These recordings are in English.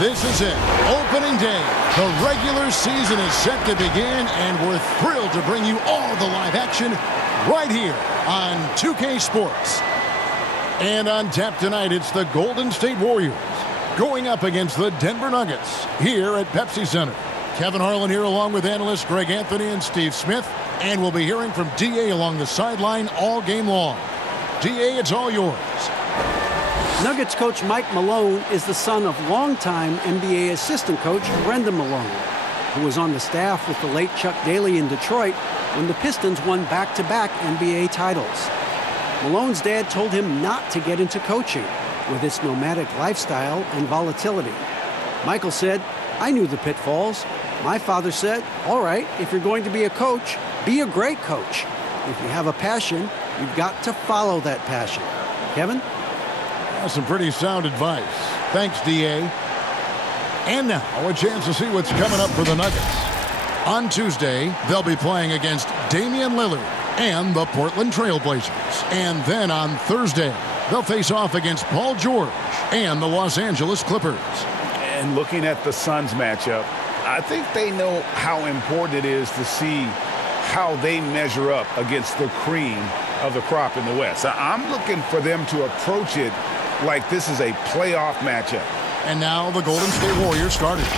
This is it. Opening day. The regular season is set to begin, and we're thrilled to bring you all the live action right here on 2K Sports. And on tap tonight, it's the Golden State Warriors going up against the Denver Nuggets here at Pepsi Center. Kevin Harlan here along with analysts Greg Anthony and Steve Smith. And we'll be hearing from D.A. along the sideline all game long. D.A., it's all yours. Nuggets coach Mike Malone is the son of longtime NBA assistant coach Brendan Malone, who was on the staff with the late Chuck Daly in Detroit when the Pistons won back-to-back NBA titles. Malone's dad told him not to get into coaching with its nomadic lifestyle and volatility. Michael said, "I knew the pitfalls. My father said, all right, if you're going to be a coach, be a great coach. If you have a passion, you've got to follow that passion." Kevin? That's some pretty sound advice. Thanks, D.A. And now, a chance to see what's coming up for the Nuggets. On Tuesday, they'll be playing against Damian Lillard and the Portland Trail Blazers. And then on Thursday, they'll face off against Paul George and the Los Angeles Clippers. And looking at the Suns matchup, I think they know how important it is to see how they measure up against the cream of the crop in the West. I'm looking for them to approach it like this is a playoff matchup. And now the Golden State Warriors starters.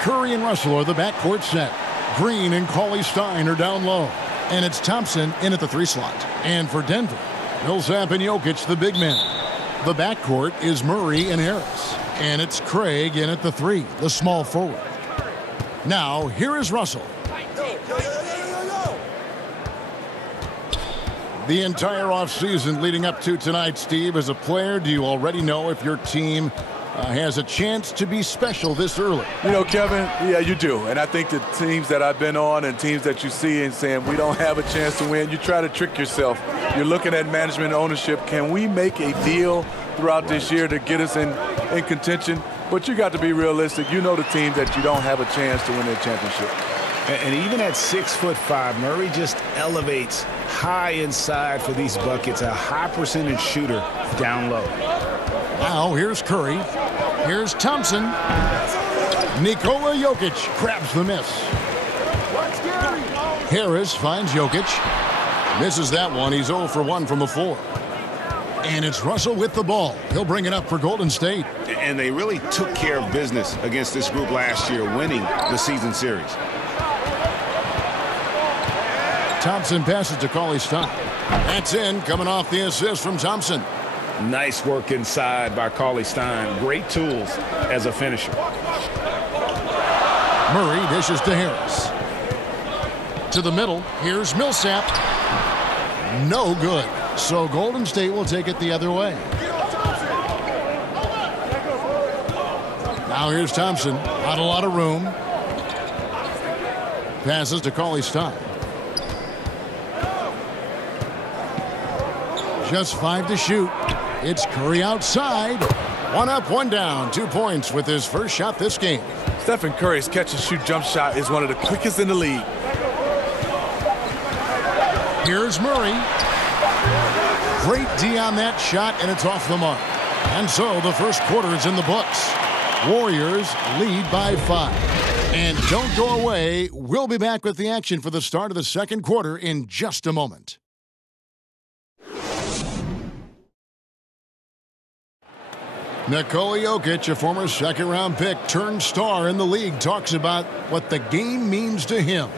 Curry and Russell are the backcourt set. Green and Cauley-Stein are down low. And it's Thompson in at the 3 slot. And for Denver, Millsap and Jokic, the big men. The backcourt is Murray and Harris. And it's Craig in at the 3, the small forward. Now, here is Russell. The entire offseason leading up to tonight, Steve, as a player, do you already know if your team has a chance to be special this early? You know, Kevin, yeah, you do. And I think the teams that I've been on and teams that you see and saying we don't have a chance to win, you try to trick yourself. You're looking at management and ownership. Can we make a deal throughout this year to get us in contention? But you got to be realistic. You know the teams that you don't have a chance to win their championship. And even at 6'5", Murray just elevates high inside for these buckets, a high percentage shooter down low. Now here's Curry. Here's Thompson. Nikola Jokic grabs the miss. Harris finds Jokic. Misses that one. He's 0 for 1 from the floor. And it's Russell with the ball. He'll bring it up for Golden State. And they really took care of business against this group last year, winning the season series. Thompson passes to Cauley-Stein. That's in, coming off the assist from Thompson. Nice work inside by Cauley-Stein. Great tools as a finisher. Murray dishes to Harris. To the middle, here's Millsap. No good. So Golden State will take it the other way. Now here's Thompson. Not a lot of room. Passes to Cauley-Stein. Just 5 to shoot. It's Curry outside. 1 up, 1 down. 2 points with his first shot this game. Stephen Curry's catch-and-shoot jump shot is one of the quickest in the league. Here's Murray. Great D on that shot, and it's off the mark. And so the first quarter is in the books. Warriors lead by 5. And don't go away. We'll be back with the action for the start of the second quarter in just a moment. Nikola Jokic, a former second-round pick, turned star in the league, talks about what the game means to him.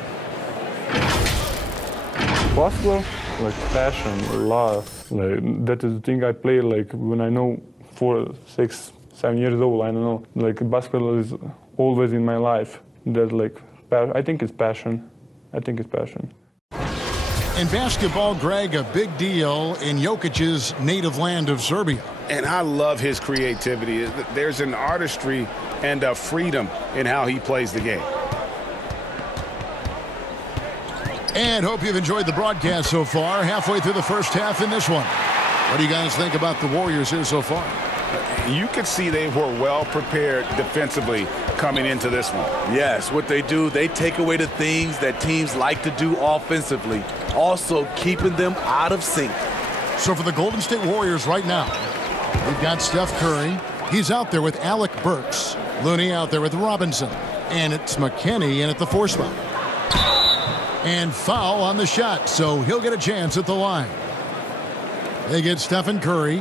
Basketball, like passion, love. Like that is the thing I play. Like when I know 4, 6, 7 years old, I don't know. Like basketball is always in my life. There's like, I think it's passion. I think it's passion. In basketball, Greg, a big deal in Jokic's native land of Serbia. And I love his creativity. There's an artistry and a freedom in how he plays the game. And hope you've enjoyed the broadcast so far. Halfway through the first half in this one. What do you guys think about the Warriors here so far? You could see they were well prepared defensively coming into this one. Yes, what they do, they take away the things that teams like to do offensively, also keeping them out of sync. So for the Golden State Warriors right now, we've got Steph Curry. He's out there with Alec Burks. Looney out there with Robinson. And it's McKinney in at the 4 spot. And foul on the shot, so he'll get a chance at the line. They get Stephen Curry.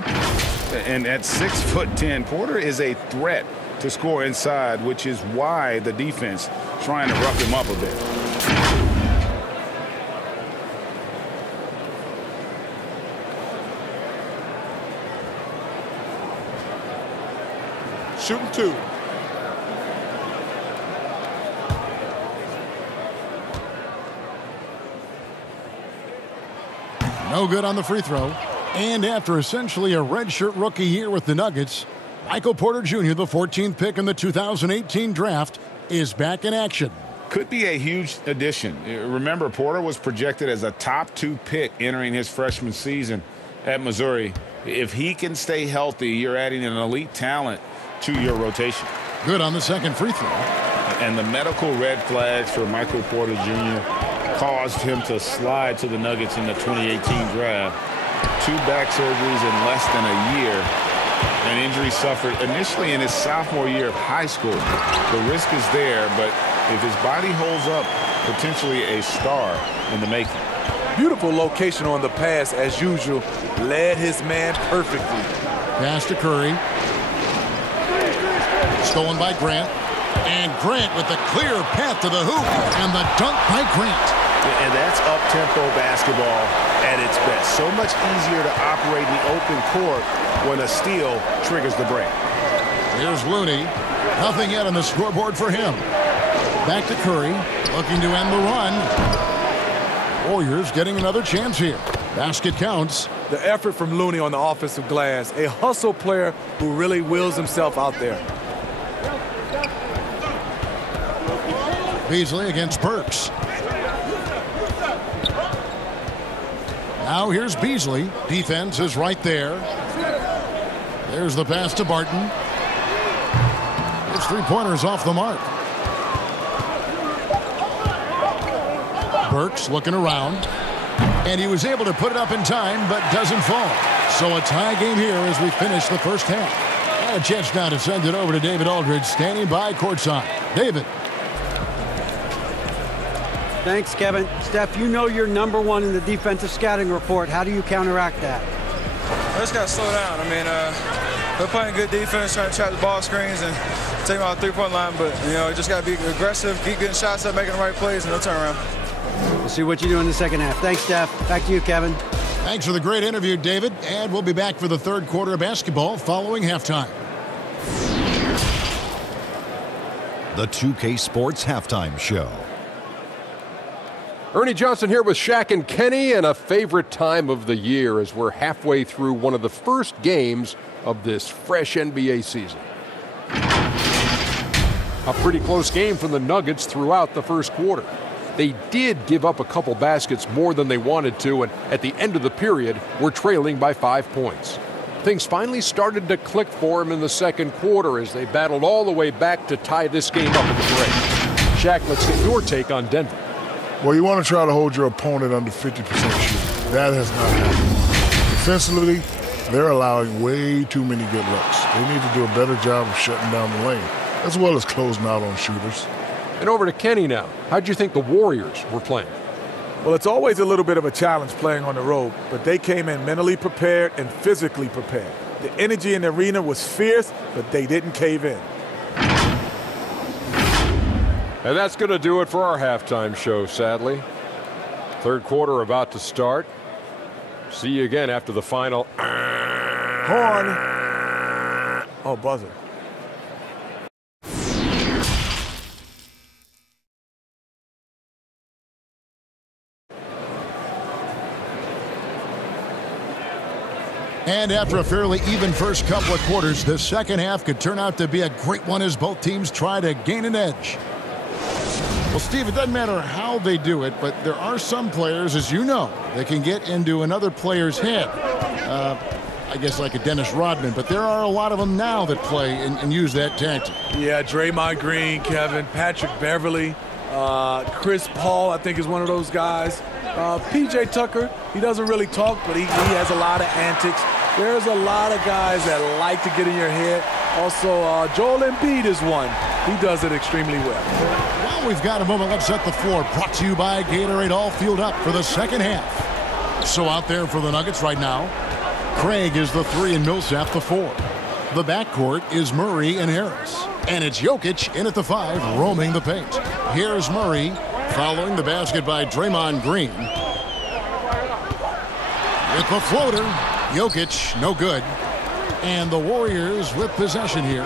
And at 6'10", Porter is a threat to score inside, which is why the defense trying to rough him up a bit. Shooting 2. No good on the free throw. And after essentially a redshirt rookie year with the Nuggets, Michael Porter Jr., the 14th pick in the 2018 draft, is back in action. Could be a huge addition. Remember, Porter was projected as a top 2 pick entering his freshman season at Missouri. If he can stay healthy, you're adding an elite talent to your rotation. Good on the second free throw. And the medical red flags for Michael Porter Jr. caused him to slide to the Nuggets in the 2018 draft. 2 back surgeries in less than a year. An injury suffered initially in his sophomore year of high school. The risk is there, but if his body holds up, potentially a star in the making. Beautiful location on the pass, as usual. Led his man perfectly. Pass to Curry. Stolen by Grant. And Grant with the clear path to the hoop. And the dunk by Grant. And that's up-tempo basketball at its best. So much easier to operate in the open court when a steal triggers the break. Here's Looney. Nothing yet on the scoreboard for him. Back to Curry. Looking to end the run. Warriors getting another chance here. Basket counts. The effort from Looney on the offensive glass. A hustle player who really wills himself out there. Beasley against Burks. Now here's Beasley. Defense is right there. There's the pass to Barton. His 3-pointers off the mark. Burks looking around. And he was able to put it up in time, but doesn't fall. So a tie game here as we finish the first half. And a chance now to send it over to David Aldridge, standing by courtside. David. Thanks, Kevin. Steph, you know you're #1 in the defensive scouting report. How do you counteract that? I just got to slow down. I mean, they're playing good defense, trying to trap the ball screens and take them out the 3-point line. But, you know, just got to be aggressive, keep getting shots up, making the right plays, and no turnaround. We'll see what you do in the second half. Thanks, Steph. Back to you, Kevin. Thanks for the great interview, David. And we'll be back for the third quarter of basketball following halftime. The 2K Sports Halftime Show. Ernie Johnson here with Shaq and Kenny, and a favorite time of the year as we're halfway through one of the first games of this fresh NBA season. A pretty close game from the Nuggets throughout the first quarter. They did give up a couple baskets more than they wanted to, and at the end of the period, were trailing by 5 points. Things finally started to click for them in the second quarter as they battled all the way back to tie this game up in the break. Shaq, let's get your take on Denver. Well, you want to try to hold your opponent under 50% shooting. That has not happened. Defensively, they're allowing way too many good looks. They need to do a better job of shutting down the lane, as well as closing out on shooters. And over to Kenny now. How'd you think the Warriors were playing? Well, it's always a little bit of a challenge playing on the road, but they came in mentally prepared and physically prepared. The energy in the arena was fierce, but they didn't cave in. And that's going to do it for our halftime show, sadly. Third quarter about to start. See you again after the final. Horn. Oh, buzzer. And after a fairly even first couple of quarters, the second half could turn out to be a great one as both teams try to gain an edge. Well, Steve, it doesn't matter how they do it, but there are some players, as you know, that can get into another player's head. I guess like a Dennis Rodman, but there are a lot of them now that play and use that tactic. Yeah, Draymond Green, Kevin, Patrick Beverly, Chris Paul, I think is one of those guys. P.J. Tucker, he doesn't really talk, but he has a lot of antics. There's a lot of guys that like to get in your head. Also, Joel Embiid is one. He does it extremely well. Well, we've got a moment. Let's set the floor. Brought to you by Gatorade. All fueled up for the second half. So out there for the Nuggets right now, Craig is the 3 and Millsap the 4. The backcourt is Murray and Harris. And it's Jokic in at the 5, roaming the paint. Here's Murray, following the basket by Draymond Green. With the floater, Jokic, no good. And the Warriors with possession here.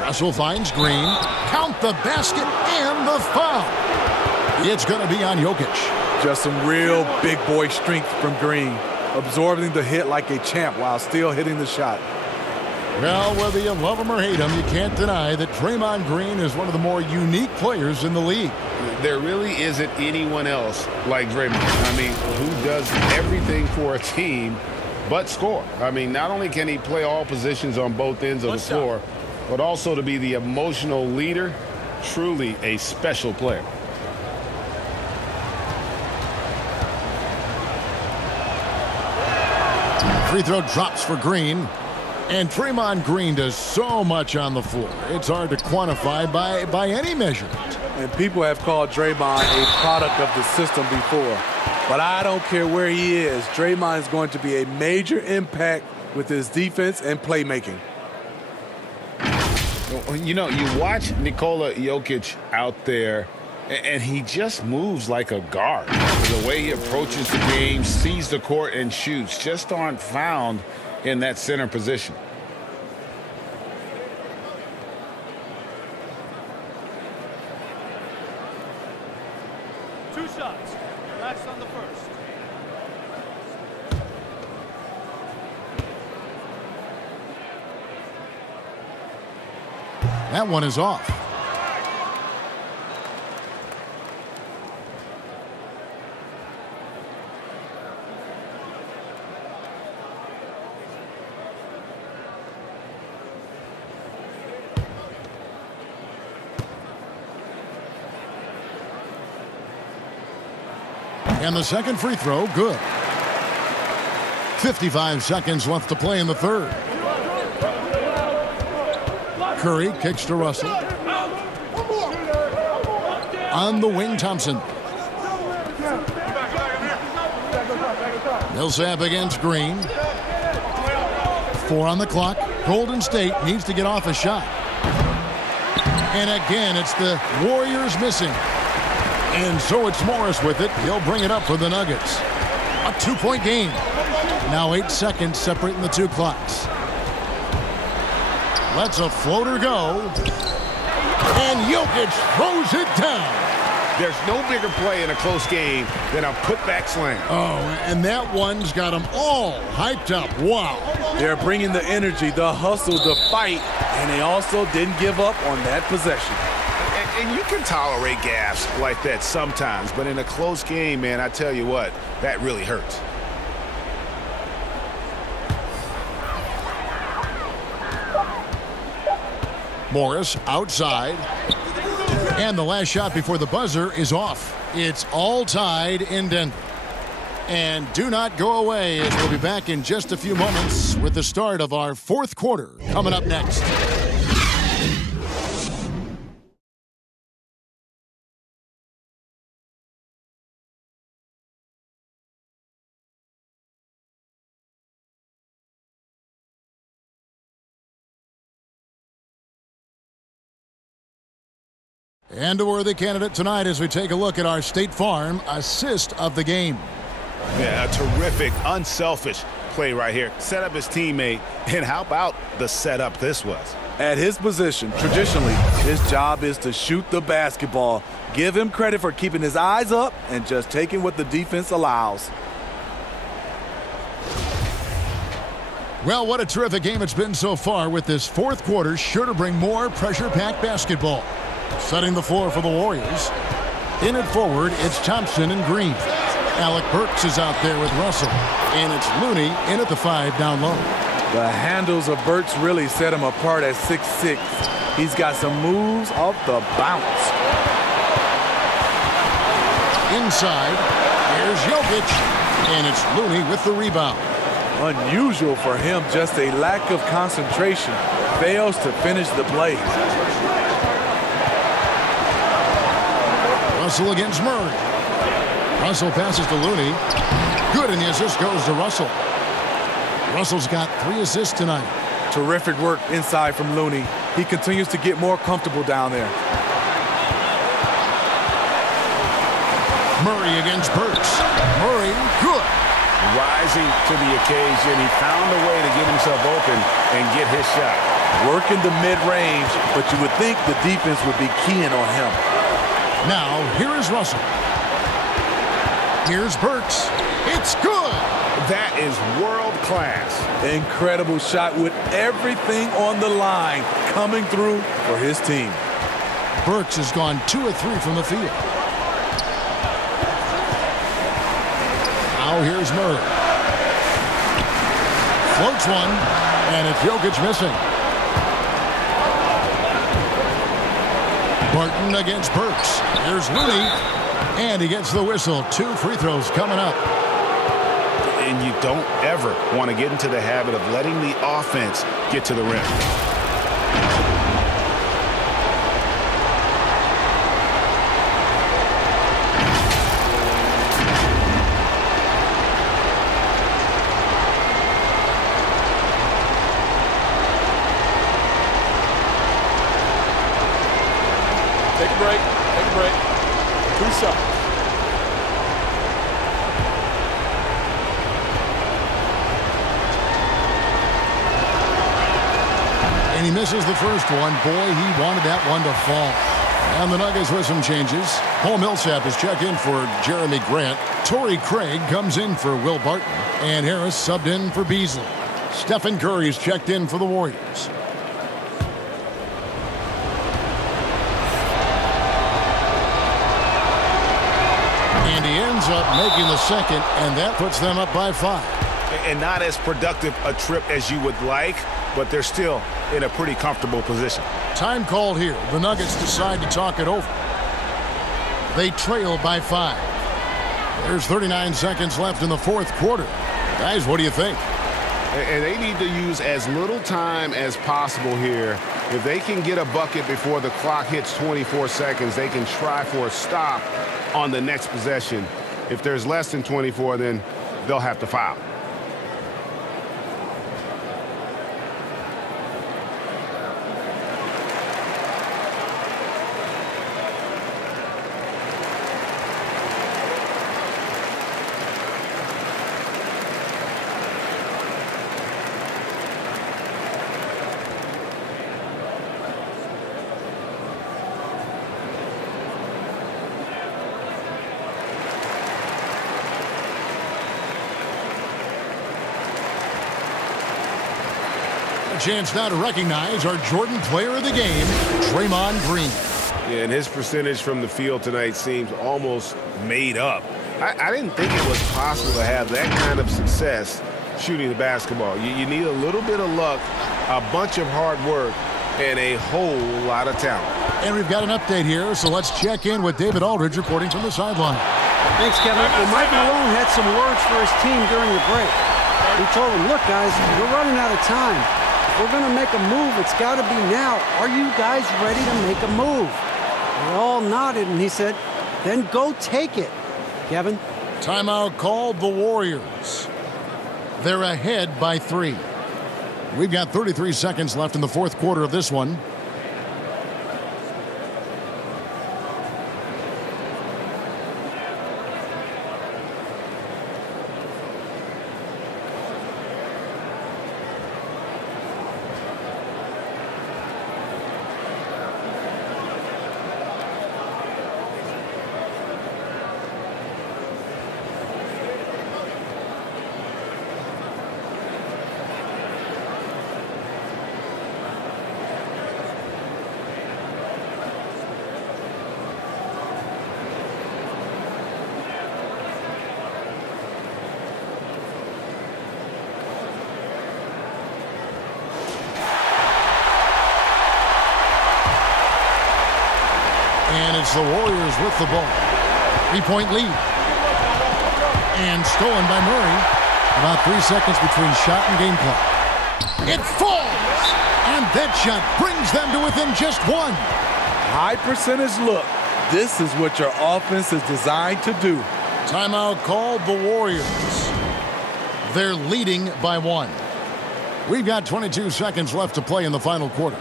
Russell finds Green. Count the basket and the foul. It's going to be on Jokic. Just some real big boy strength from Green. Absorbing the hit like a champ while still hitting the shot. Well, whether you love him or hate him, you can't deny that Draymond Green is one of the more unique players in the league. There really isn't anyone else like Draymond. I mean, who does everything for a team but score. I mean, not only can he play all positions on both ends of the floor, but also to be the emotional leader. Truly a special player. Free throw drops for Green. And Draymond Green does so much on the floor. It's hard to quantify by any measurement. And people have called Draymond a product of the system before. But I don't care where he is. Draymond is going to be a major impact with his defense and playmaking. You know, you watch Nikola Jokic out there, and he just moves like a guard. The way he approaches the game, sees the court, and shoots just aren't found in that center position. Two shots. Last on the first. That one is off. And the second free throw, good. 55 seconds left to play in the third. Curry kicks to Russell. On the wing, Thompson. Millsap against Green. 4 on the clock. Golden State needs to get off a shot. And again, it's the Warriors missing. And so it's Morris with it. He'll bring it up for the Nuggets. A 2-point game. Now 8 seconds separating the two clocks. Lets a floater go. And Jokic throws it down. There's no bigger play in a close game than a putback slam. Oh, and that one's got them all hyped up. Wow. They're bringing the energy, the hustle, the fight, and they also didn't give up on that possession. And you can tolerate gaffes like that sometimes, but in a close game, man, I tell you what, that really hurts. Morris outside. And the last shot before the buzzer is off. It's all tied in Denver. And do not go away, as we'll be back in just a few moments with the start of our fourth quarter coming up next. And a worthy candidate tonight as we take a look at our State Farm assist of the game. Yeah, a terrific, unselfish play right here. Set up his teammate, and how about the setup this was? At his position, traditionally, his job is to shoot the basketball. Give him credit for keeping his eyes up and just taking what the defense allows. Well, what a terrific game it's been so far, with this fourth quarter sure to bring more pressure-packed basketball. Setting the floor for the Warriors. In it forward, it's Thompson and Green. Alec Burks is out there with Russell. And it's Looney in at the 5 down low. The handles of Burks really set him apart at 6'6". He's got some moves off the bounce. Inside, here's Jokic. And it's Looney with the rebound. Unusual for him, just a lack of concentration. fails to finish the play. Russell against Murray. Russell passes to Looney. Good, and the assist goes to Russell. Russell's got 3 assists tonight. Terrific work inside from Looney. He continues to get more comfortable down there. Murray against Burks. Murray, good. Rising to the occasion, he found a way to get himself open and get his shot. Working the mid-range, but you would think the defense would be keying on him. Now, here is Russell. Here's Burks. It's good. That is world class. Incredible shot with everything on the line coming through for his team. Burks has gone 2 of 3 from the field. Now here's Murray. Floats one, and it's Jokic missing. Barton against Burks. Here's Looney, and he gets the whistle. 2 free throws coming up. And you don't ever want to get into the habit of letting the offense get to the rim. Take a break. Take a break. 2 shots. And he misses the first one. Boy, he wanted that one to fall. And the Nuggets with some changes. Paul Millsap is checked in for Jeremy Grant. Torrey Craig comes in for Will Barton. And Harris subbed in for Beasley. Stephen Curry is checked in for the Warriors. And he ends up making the second, and that puts them up by 5. And not as productive a trip as you would like, but they're still in a pretty comfortable position. Time called here. The Nuggets decide to talk it over. They trail by 5. There's 39 seconds left in the 4th quarter. Guys, what do you think? And they need to use as little time as possible here. If they can get a bucket before the clock hits 24 seconds, they can try for a stop on the next possession. If there's less than 24, then they'll have to foul. Chance now to recognize our Jordan player of the game, Draymond Green. Yeah, and his percentage from the field tonight seems almost made up. I didn't think it was possible to have that kind of success shooting the basketball. You need a little bit of luck, a bunch of hard work, and a whole lot of talent. And we've got an update here, so let's check in with David Aldridge reporting from the sideline. Thanks, Kevin. Well, Mike Malone had some words for his team during the break. He told them, look, guys, we're running out of time. If we're going to make a move, it's got to be now. Are you guys ready to make a move? They all nodded, and he said, then go take it. Kevin? Timeout called the Warriors. They're ahead by 3. We've got 33 seconds left in the 4th quarter of this one. And it's the Warriors with the ball. 3-point lead. And stolen by Murray. About 3 seconds between shot and game clock. It falls! And that shot brings them to within just one. High percentage look. This is what your offense is designed to do. Timeout called the Warriors. They're leading by 1. We've got 22 seconds left to play in the final quarter.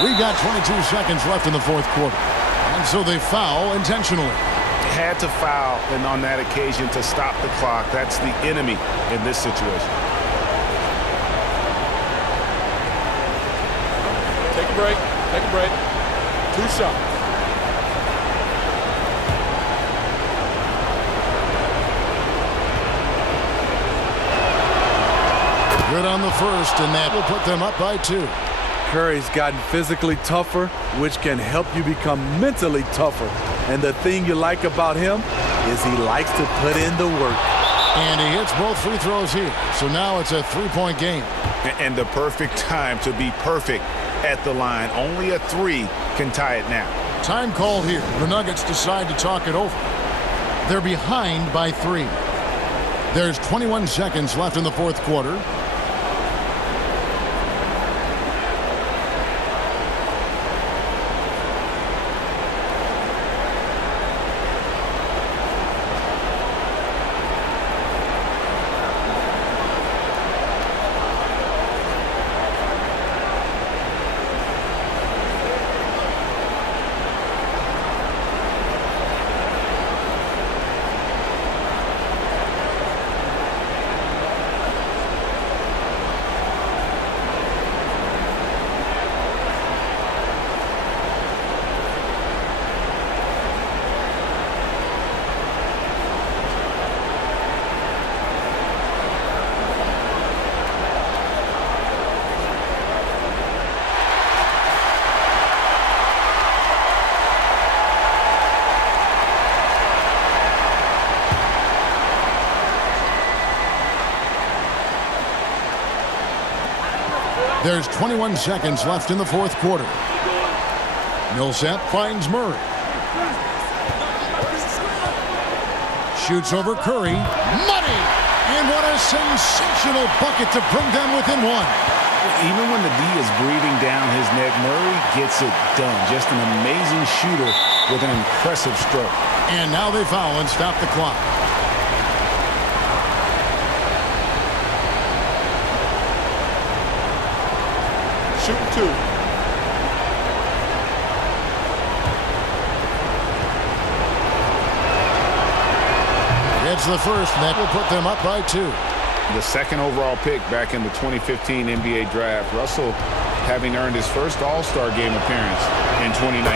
We've got 22 seconds left in the fourth quarter. And so they foul intentionally. Had to foul and on that occasion to stop the clock. That's the enemy in this situation. Take a break. Take a break. 2 shots. Good on the first, and that will put them up by 2. Curry's gotten physically tougher, which can help you become mentally tougher. And the thing you like about him is he likes to put in the work. And he hits both free throws here. So now it's a 3-point game. And the perfect time to be perfect at the line. Only a 3 can tie it now. Time called here. The Nuggets decide to talk it over. They're behind by 3. There's 21 seconds left in the fourth quarter. There's 21 seconds left in the fourth quarter. Millsap finds Murray. Shoots over Curry. Money! And what a sensational bucket to bring them within 1. Even when the D is breathing down his neck, Murray gets it done. Just an amazing shooter with an impressive stroke. And now they foul and stop the clock. Shooting 2. It's the first, and that will put them up by 2. The second overall pick back in the 2015 NBA draft. Russell having earned his first All-Star game appearance in 2019.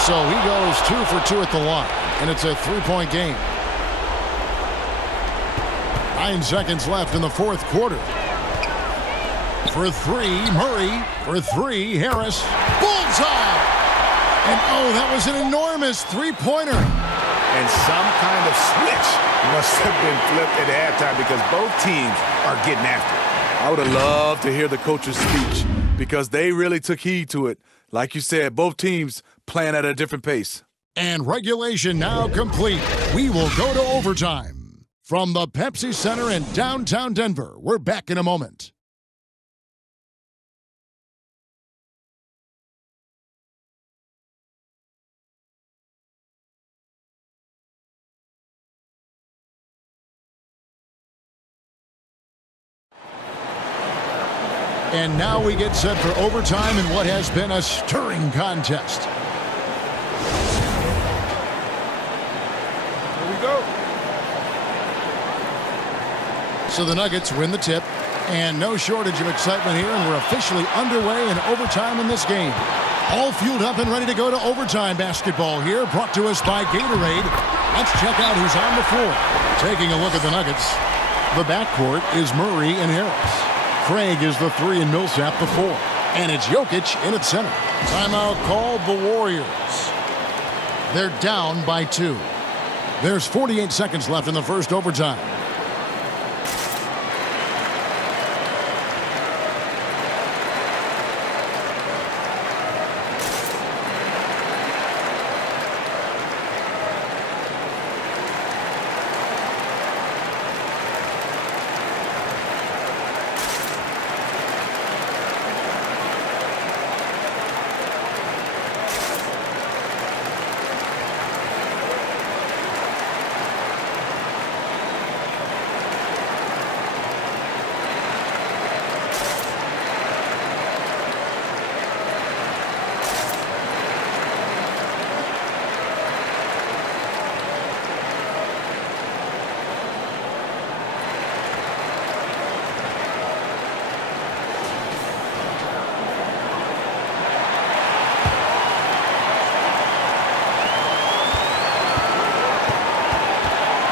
So he goes 2 for 2 at the line, and it's a 3-point game. 9 seconds left in the fourth quarter. For 3, Murray. For 3, Harris. Bullseye! And oh, that was an enormous three-pointer. And some kind of switch must have been flipped at halftime because both teams are getting after it. I would have loved to hear the coach's speech because they really took heed to it. Like you said, both teams playing at a different pace. And regulation now complete. We will go to overtime. From the Pepsi Center in downtown Denver, we're back in a moment. And now we get set for overtime in what has been a stirring contest. So the Nuggets win the tip, and no shortage of excitement here, and we're officially underway in overtime in this game. All fueled up and ready to go to overtime basketball here, brought to us by Gatorade. Let's check out who's on the floor. Taking a look at the Nuggets, the backcourt is Murray and Harris. Craig is the 3 and Millsap the 4. And it's Jokic in at center. Timeout called the Warriors. They're down by 2. There's 48 seconds left in the first overtime.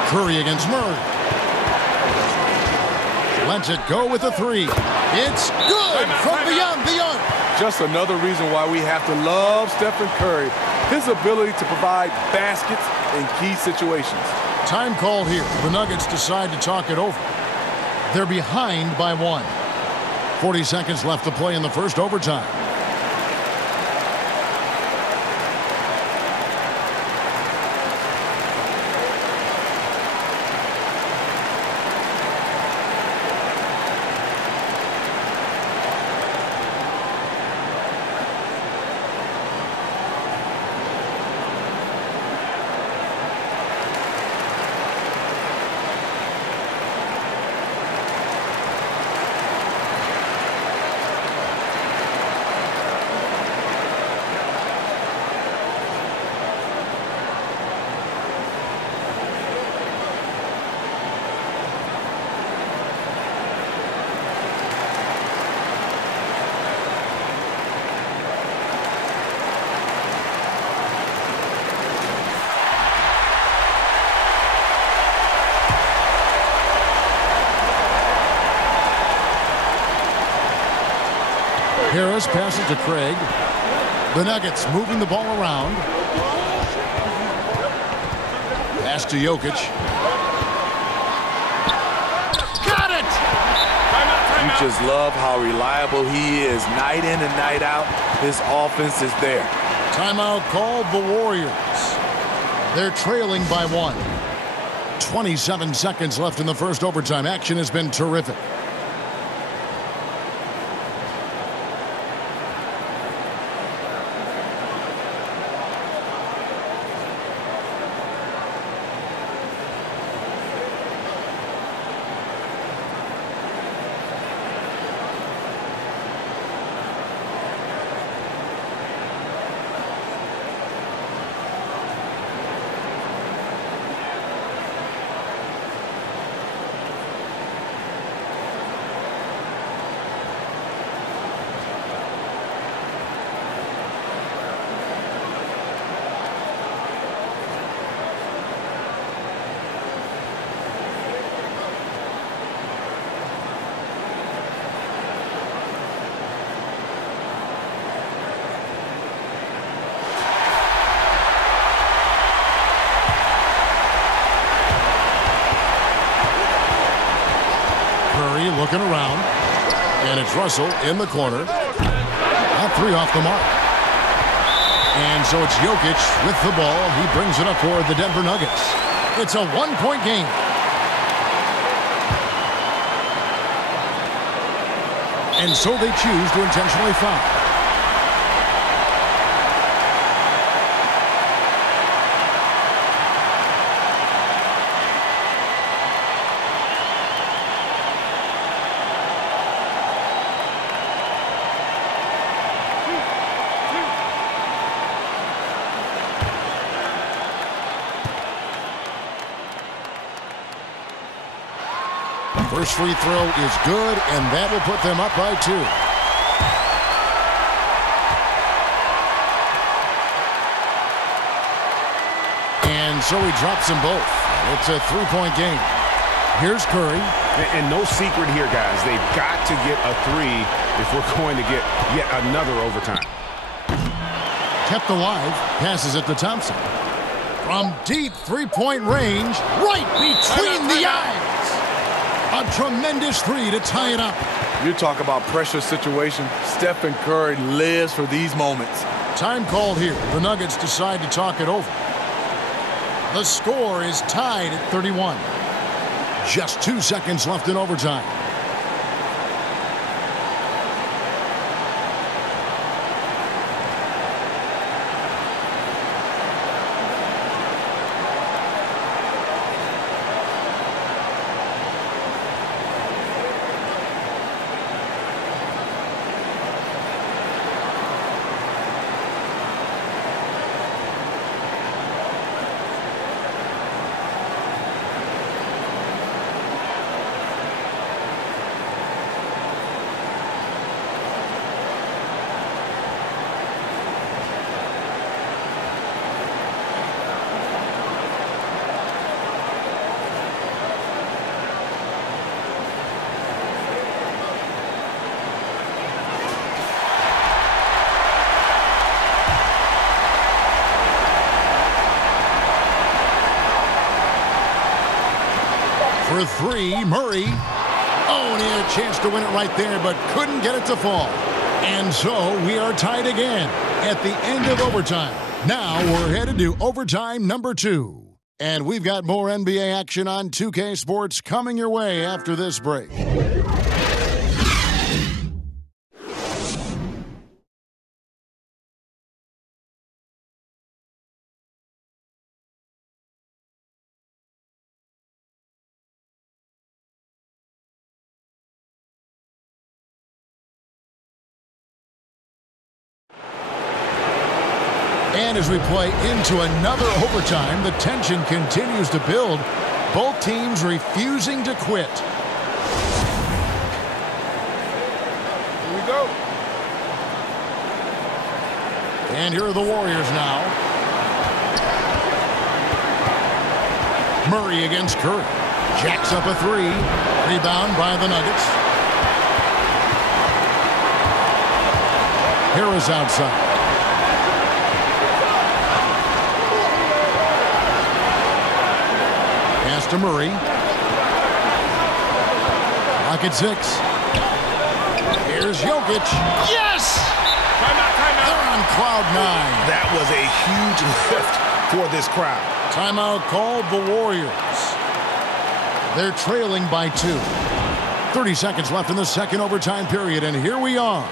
Curry against Murray. Lets it go with a 3. It's good from beyond the arc. Just another reason why we have to love Stephen Curry. His ability to provide baskets in key situations. Time called here. The Nuggets decide to talk it over. They're behind by 1. 40 seconds left to play in the first overtime. Harris passes to Craig. The Nuggets moving the ball around. Pass to Jokic. Got it! You just love how reliable he is night in and night out. His offense is there. Timeout called the Warriors. They're trailing by 1. 27 seconds left in the first overtime. Action has been terrific. Looking around, and it's Russell in the corner. That 3 off the mark. And so it's Jokic with the ball. He brings it up for the Denver Nuggets. It's a 1-point game. And so they choose to intentionally foul. First free throw is good, and that will put them up by 2. And so he drops them both. It's a 3-point game. Here's Curry. And no secret here, guys. They've got to get a 3 if we're going to get yet another overtime. Kept alive. Passes it to Thompson. From deep 3-point range, right between the eyes. A tremendous 3 to tie it up. You talk about pressure situation. Stephen Curry lives for these moments. Time called here. The Nuggets decide to talk it over. The score is tied at 31. Just 2 seconds left in overtime. For 3, Murray. Oh, and he had a chance to win it right there, but couldn't get it to fall. And so we are tied again at the end of overtime. Now we're headed to overtime number 2. And we've got more NBA action on 2K Sports coming your way after this break. And as we play into another overtime, the tension continues to build. Both teams refusing to quit. Here we go. And here are the Warriors now. Murray against Curry. Jacks up a 3. Rebound by the Nuggets. Harris outside. Pass to Murray. Lock at 6. Here's Jokic. Yes! Timeout. They're on cloud 9. That was a huge lift for this crowd. Timeout called the Warriors. They're trailing by 2. 30 seconds left in the second overtime period, and here we are.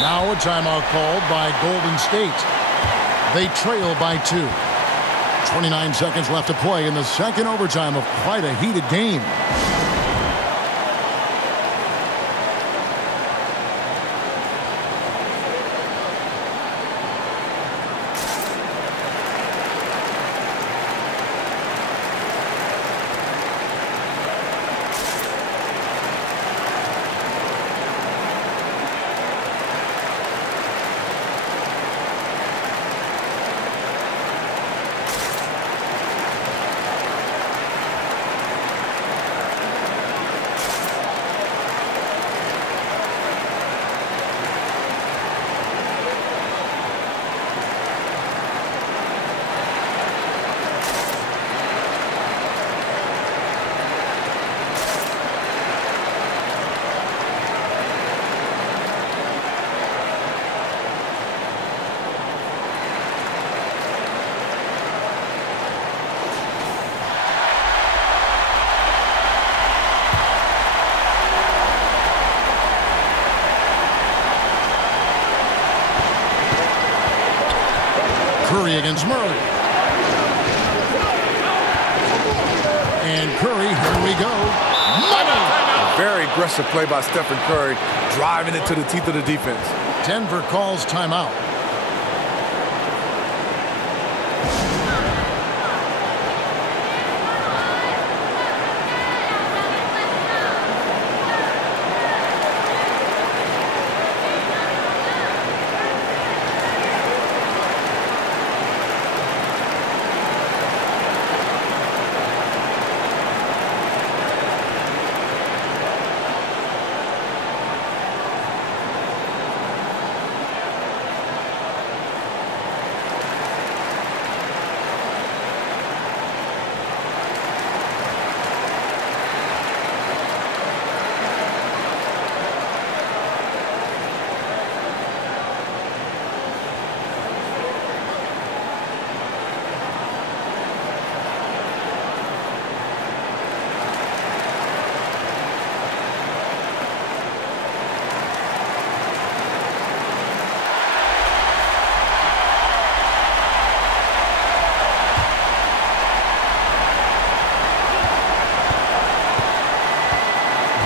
Now a timeout called by Golden State. They trail by 2. 29 seconds left to play in the second overtime of quite a heated game. against Murray. And Curry, here we go. Money! Very aggressive play by Stephen Curry, driving it to the teeth of the defense. Denver calls timeout.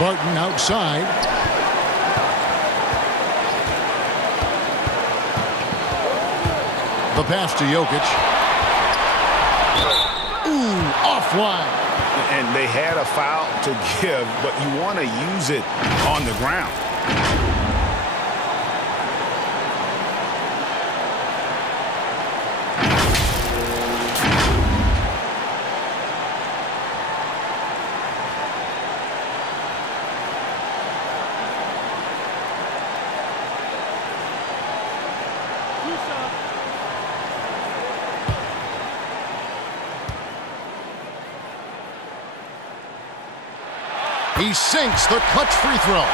Barton outside. The pass to Jokic. Ooh, offline. And they had a foul to give, but you want to use it on the ground. He sinks the clutch free throw.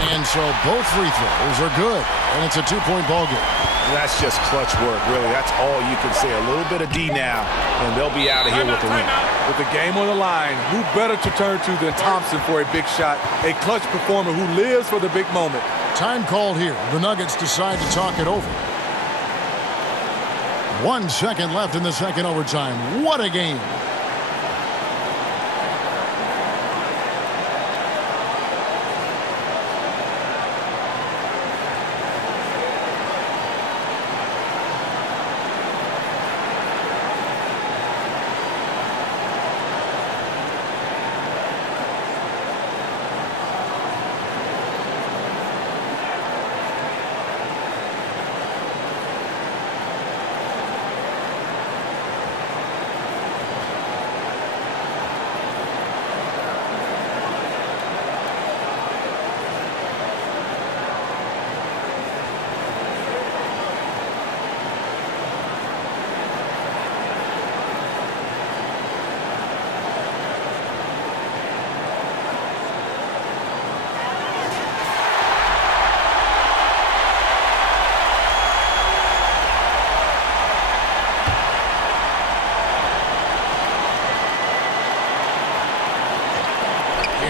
And so both free throws are good, and it's a two-point ball game. That's just clutch work, really. That's all you can say. A little bit of D now, and they'll be out of here with the win. With the game on the line, who better to turn to than Thompson for a big shot? A clutch performer who lives for the big moment. Time called here. The Nuggets decide to talk it over. 1 second left in the second overtime. What a game.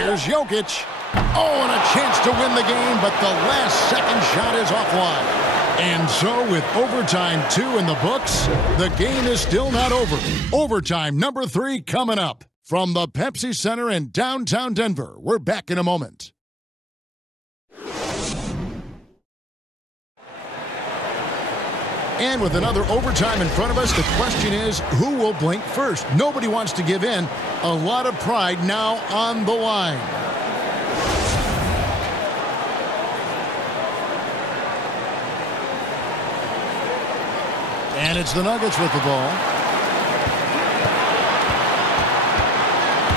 Here's Jokic. Oh, and a chance to win the game, but the last second shot is offline. And so with overtime 2 in the books, the game is still not over. Overtime number 3 coming up. From the Pepsi Center in downtown Denver, we're back in a moment. And with another overtime in front of us, the question is, who will blink first? Nobody wants to give in. A lot of pride now on the line. And it's the Nuggets with the ball.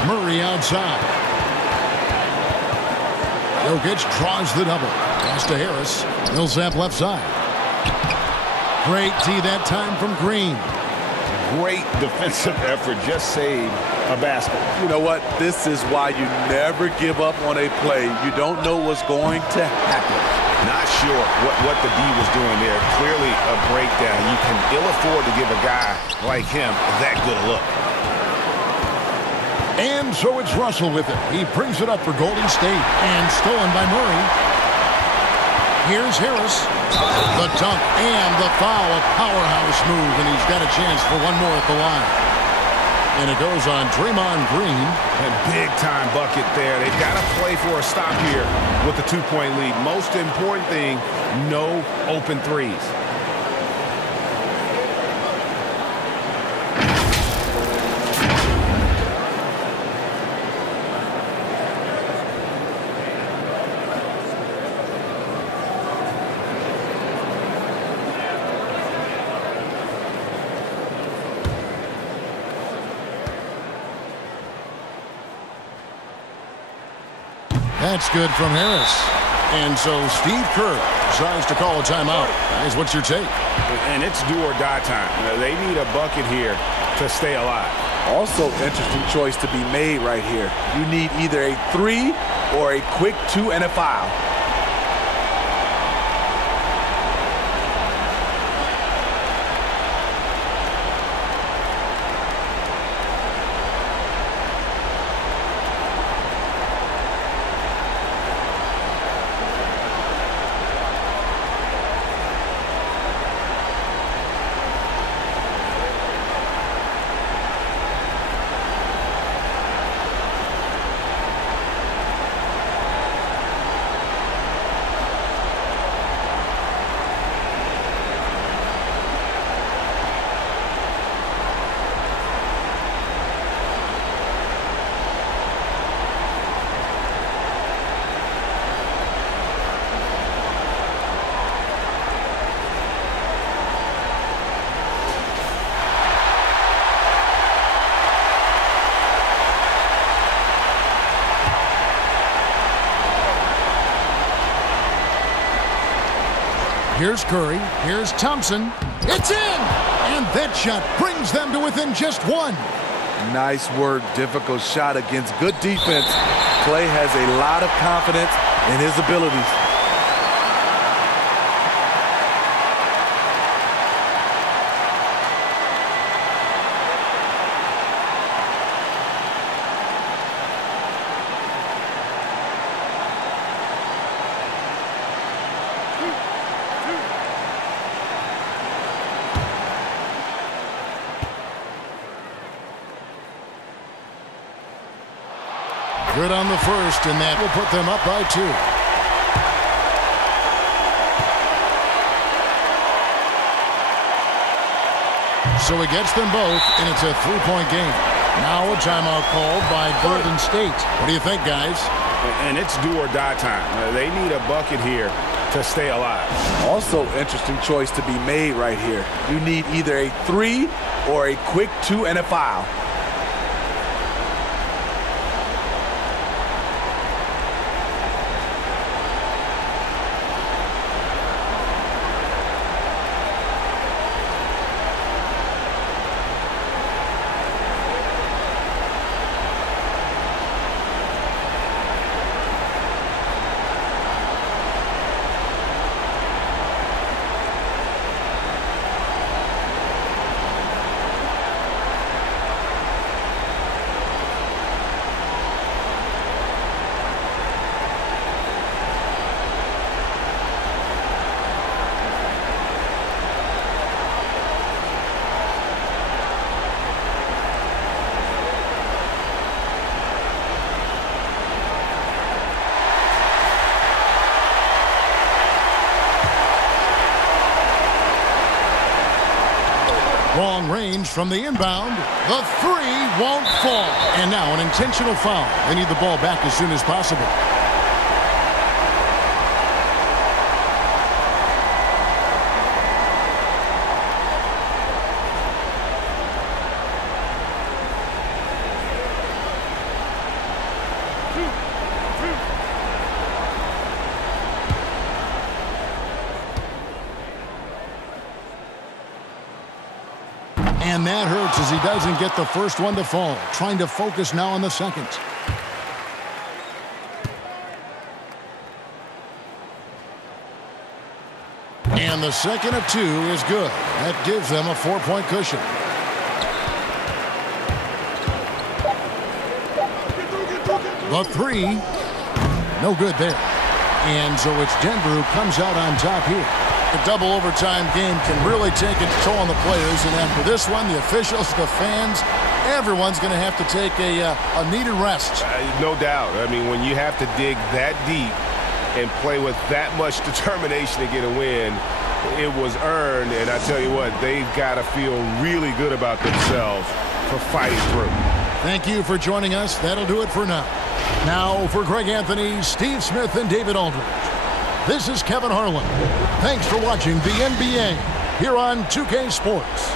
Murray outside. Jokic draws the double. Pass to Harris. Millsap left side. Great D that time from Green. Great defensive effort. Just saved a basket. You know what? This is why you never give up on a play. You don't know what's going to happen. Not sure what the D was doing there. Clearly a breakdown. You can ill afford to give a guy like him that good a look. And so it's Russell with it. He brings it up for Golden State and stolen by Murray. Here's Harris. The dunk and the foul. A powerhouse move, and he's got a chance for one more at the line. And it goes on Draymond Green. A big-time bucket there. They've got to play for a stop here with the two-point lead. Most important thing, no open threes. That's good from Harris. And so Steve Kerr decides to call a timeout. Guys, what's your take? And it's do or die time. They need a bucket here to stay alive. Also, interesting choice to be made right here. You need either a 3 or a quick 2 and a foul. Here's Curry. Here's Thompson. It's in! And that shot brings them to within just one. Nice work. Difficult shot against good defense. Clay has a lot of confidence in his abilities. Good on the first, and that will put them up by 2. So he gets them both, and it's a 3-point game. Now a timeout called by Golden State. What do you think, guys? And it's do or die time. They need a bucket here to stay alive. Also, interesting choice to be made right here. You need either a 3 or a quick 2 and a foul. Long range from the inbound. The 3 won't fall. And now an intentional foul. They need the ball back as soon as possible. And that hurts as he doesn't get the first one to fall. Trying to focus now on the second. And the second of 2 is good. That gives them a 4-point cushion. The 3, no good there. And so it's Denver who comes out on top here. A double overtime game can really take its toll on the players. And after this one, the officials, the fans, everyone's going to have to take a needed rest. No doubt. I mean, when you have to dig that deep and play with that much determination to get a win, it was earned. And I tell you what, they've got to feel really good about themselves for fighting through. Thank you for joining us. That'll do it for now. Now, for Greg Anthony, Steve Smith, and David Aldridge, this is Kevin Harlan. Thanks for watching the NBA here on 2K Sports.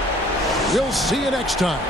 We'll see you next time.